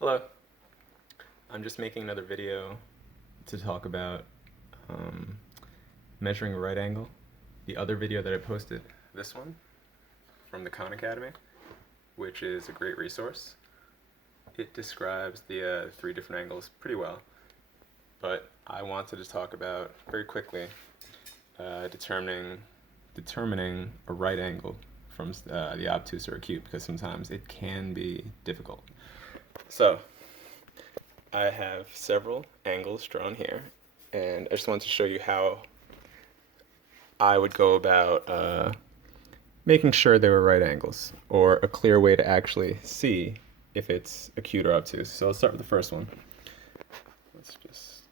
Hello. I'm just making another video to talk about um, measuring a right angle. The other video that I posted, this one from the Khan Academy, which is a great resource. It describes the three different angles pretty well, but I wanted to talk about very quickly determining a right angle from the obtuse or acute, because sometimes it can be difficult. So I have several angles drawn here, and I just wanted to show you how I would go about making sure they were right angles, or a clear way to actually see if it's acute or obtuse. So let's start with the first one. Let's just...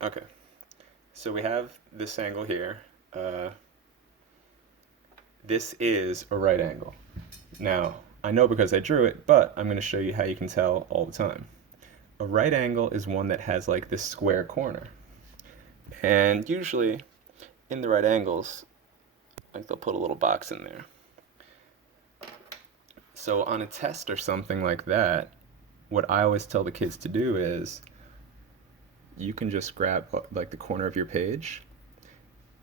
Okay. So we have this angle here. This is a right angle. Now, I know because I drew it, but I'm going to show you how you can tell all the time. A right angle is one that has like this square corner. And usually in the right angles, like they'll put a little box in there. So on a test or something like that, what I always tell the kids to do is you can just grab like the corner of your page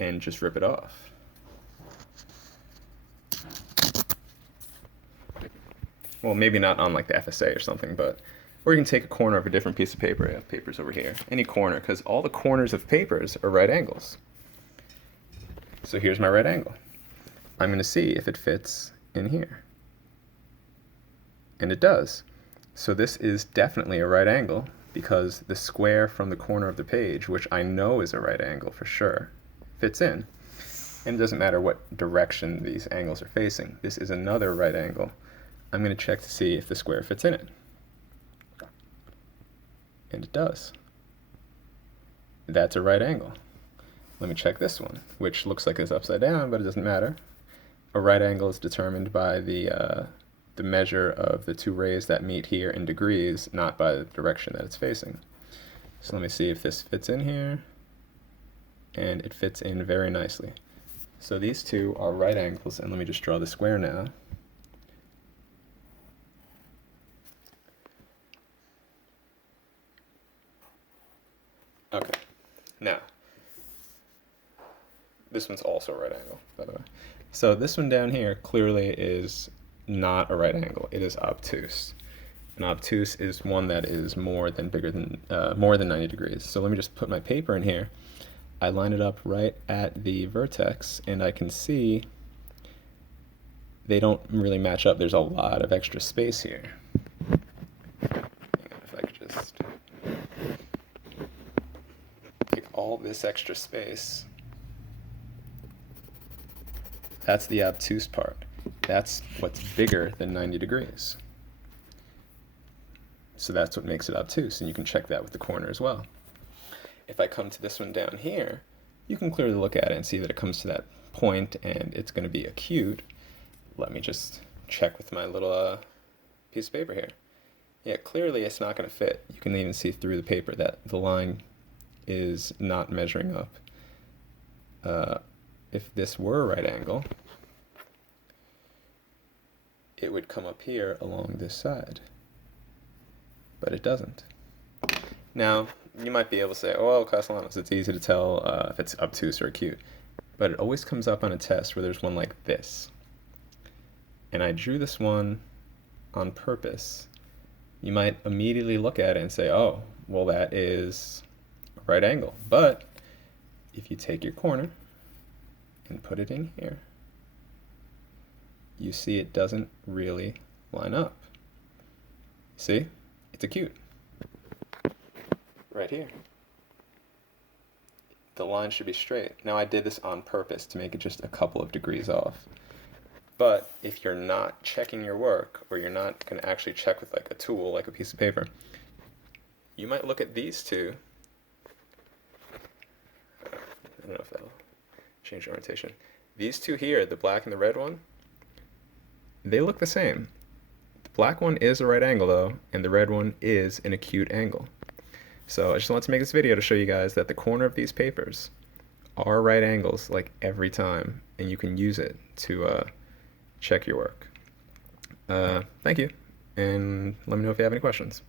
and just rip it off. Well, maybe not on like the FSA or something, but or you can take a corner of a different piece of paper. I have papers over here. Any corner, because all the corners of papers are right angles. So here's my right angle. I'm going to see if it fits in here. And it does. So this is definitely a right angle because the square from the corner of the page, which I know is a right angle for sure, fits in. And it doesn't matter what direction these angles are facing. This is another right angle. I'm going to check to see if the square fits in it. And it does. That's a right angle. Let me check this one, which looks like it's upside down, but it doesn't matter. A right angle is determined by the measure of the two rays that meet here in degrees, not by the direction that it's facing. So let me see if this fits in here. And it fits in very nicely. So these two are right angles, and let me just draw the square now. Okay, now, this one's also a right angle, by the way. So this one down here clearly is not a right angle. It is obtuse. An obtuse is one that is more than 90 degrees. So let me just put my paper in here. I line it up right at the vertex, and I can see they don't really match up. There's a lot of extra space here. Hang on, if I could just take all this extra space. That's the obtuse part. That's what's bigger than 90 degrees. So that's what makes it obtuse, and you can check that with the corner as well. If I come to this one down here, you can clearly look at it and see that it comes to that point and it's going to be acute. Let me just check with my little piece of paper here. Yeah, clearly it's not going to fit. You can even see through the paper that the line is not measuring up. If this were a right angle, it would come up here along this side, but it doesn't. Now, you might be able to say, oh, well, Castellanos, it's easy to tell if it's obtuse or acute, but it always comes up on a test where there's one like this. And I drew this one on purpose. You might immediately look at it and say, oh, well, that is a right angle. But if you take your corner and put it in here, you see it doesn't really line up. See? It's acute. Right here. The line should be straight. Now I did this on purpose to make it just a couple of degrees off. But if you're not checking your work, or you're not going to actually check with like a tool, like a piece of paper, you might look at these two. I don't know if that'll change the orientation. These two here, the black and the red one, they look the same. The black one is a right angle though, and the red one is an acute angle. So I just wanted to make this video to show you guys that the corner of these papers are right angles like every time, and you can use it to check your work. Thank you. and let me know if you have any questions.